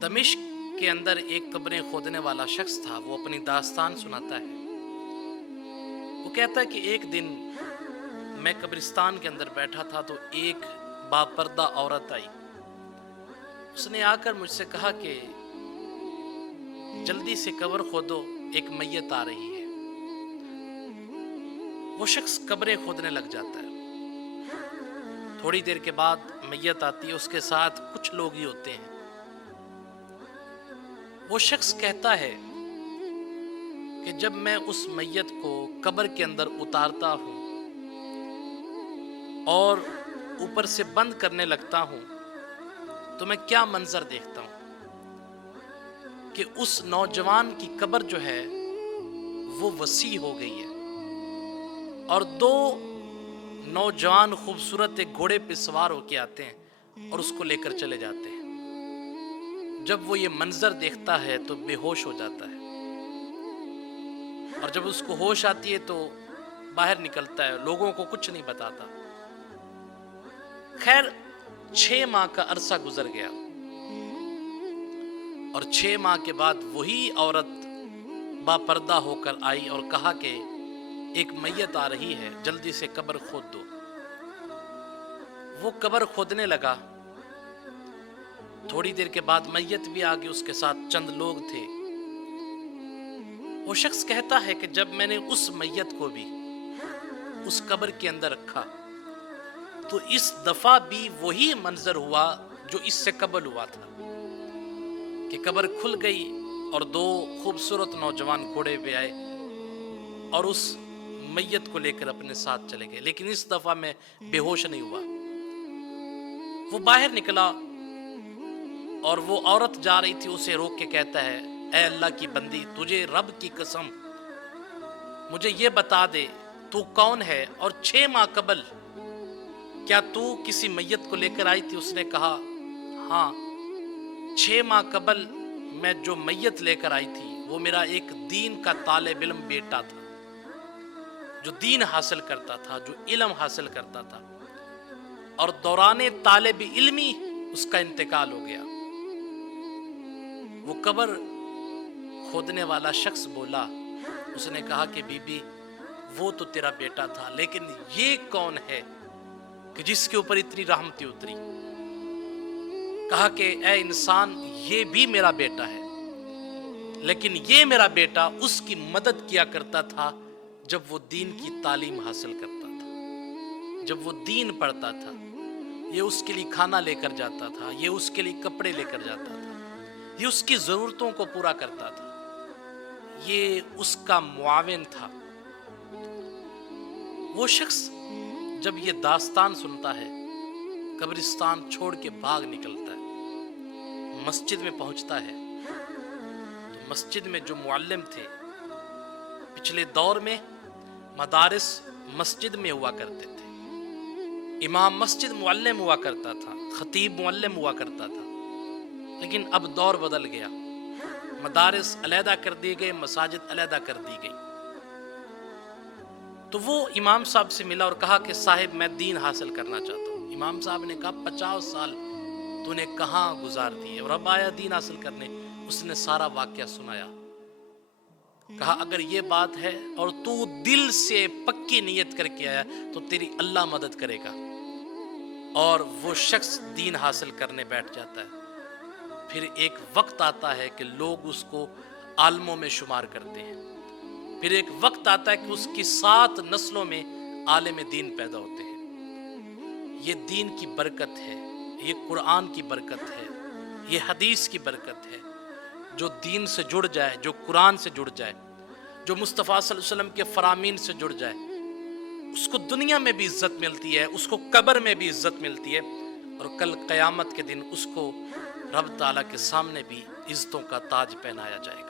دمشق کے اندر ایک قبریں کھودنے والا شخص تھا. وہ اپنی داستان سناتا ہے. وہ کہتا ہے کہ ایک دن میں قبرستان کے اندر بیٹھا تھا تو ایک باپردہ عورت آئی. اس نے آ کر مجھ سے کہا کہ جلدی سے قبر کھودو، ایک میت آ رہی ہے. وہ شخص قبریں کھودنے لگ جاتا ہے. تھوڑی دیر کے بعد میت آتی ہے، اس کے ساتھ کچھ لوگ ہی ہوتے ہیں. وہ شخص کہتا ہے کہ جب میں اس میت کو قبر کے اندر اتارتا ہوں اور اوپر سے بند کرنے لگتا ہوں تو میں کیا منظر دیکھتا ہوں کہ اس نوجوان کی قبر جو ہے وہ وسیع ہو گئی ہے اور دو نوجوان خوبصورت ایک گھوڑے پہ سوار ہو کے آتے ہیں اور اس کو لے کر چلے جاتے ہیں. جب وہ یہ منظر دیکھتا ہے تو بے ہوش ہو جاتا ہے اور جب اس کو ہوش آتی ہے تو باہر نکلتا ہے، لوگوں کو کچھ نہیں بتاتا. خیر 6 ماہ کا عرصہ گزر گیا اور 6 ماہ کے بعد وہی عورت باپردہ ہو کر آئی اور کہا کہ ایک میت آ رہی ہے، جلدی سے قبر کھود دو. وہ قبر کھودنے لگا. تھوڑی دیر کے بعد میت بھی آ گئی، اس کے ساتھ چند لوگ تھے. وہ شخص کہتا ہے کہ جب میں نے اس میت کو بھی اس قبر کے اندر رکھا تو اس دفعہ بھی وہی منظر ہوا جو اس سے قبل ہوا تھا کہ قبر کھل گئی اور دو خوبصورت نوجوان گھوڑے پہ آئے اور اس میت کو لے کر اپنے ساتھ چلے گئے. لیکن اس دفعہ میں بے ہوش نہیں ہوا. وہ باہر نکلا اور وہ عورت جا رہی تھی، اسے روک کے کہتا ہے اے اللہ کی بندی، تجھے رب کی قسم مجھے یہ بتا دے تو کون ہے اور 6 ماہ قبل کیا تو کسی میت کو لے کر آئی تھی؟ اس نے کہا ہاں، 6 ماہ قبل میں جو میت لے کر آئی تھی وہ میرا ایک دین کا طالب علم بیٹا تھا، جو دین حاصل کرتا تھا، جو علم حاصل کرتا تھا، اور دوران طالب علمی اس کا انتقال ہو گیا. وہ قبر کھودنے والا شخص بولا، اس نے کہا کہ بی بی وہ تو تیرا بیٹا تھا، لیکن یہ کون ہے کہ جس کے اوپر اتنی رحمتیں اتری؟ کہا کہ اے انسان، یہ بھی میرا بیٹا ہے، لیکن یہ میرا بیٹا اس کی مدد کیا کرتا تھا جب وہ دین کی تعلیم حاصل کرتا تھا، جب وہ دین پڑھتا تھا. یہ اس کے لیے کھانا لے کر جاتا تھا، یہ اس کے لیے کپڑے لے کر جاتا تھا، یہ اس کی ضرورتوں کو پورا کرتا تھا، یہ اس کا معاون تھا. وہ شخص جب یہ داستان سنتا ہے قبرستان چھوڑ کے بھاگ نکلتا ہے. مسجد میں پہنچتا ہے تو مسجد میں جو معلم تھے، پچھلے دور میں مدارس مسجد میں ہوا کرتے تھے، امام مسجد معلم ہوا کرتا تھا، خطیب معلم ہوا کرتا تھا. لیکن اب دور بدل گیا، مدارس علیحدہ کر دی گئے، مساجد علیحدہ کر دی گئی. تو وہ امام صاحب سے ملا اور کہا کہ صاحب میں دین حاصل کرنا چاہتا ہوں. امام صاحب نے کہا 50 سال تو نے کہاں گزار دیے اور اب آیا دین حاصل کرنے؟ اس نے سارا واقعہ سنایا. کہا اگر یہ بات ہے اور تو دل سے پکی نیت کر کے آیا تو تیری اللہ مدد کرے گا. اور وہ شخص دین حاصل کرنے بیٹھ جاتا ہے. پھر ایک وقت آتا ہے کہ لوگ اس کو عالموں میں شمار کرتے ہیں. پھر ایک وقت آتا ہے کہ اس کی 7 نسلوں میں عالم دین پیدا ہوتے ہیں. یہ دین کی برکت ہے، یہ قرآن کی برکت ہے، یہ حدیث کی برکت ہے. جو دین سے جڑ جائے، جو قرآن سے جڑ جائے، جو مصطفیٰ صلی اللہ علیہ وسلم کے فرامین سے جڑ جائے، اس کو دنیا میں بھی عزت ملتی ہے، اس کو قبر میں بھی عزت ملتی ہے، اور کل قیامت کے دن اس کو رب تعالیٰ کے سامنے بھی عزتوں کا تاج پہنایا جائے گا.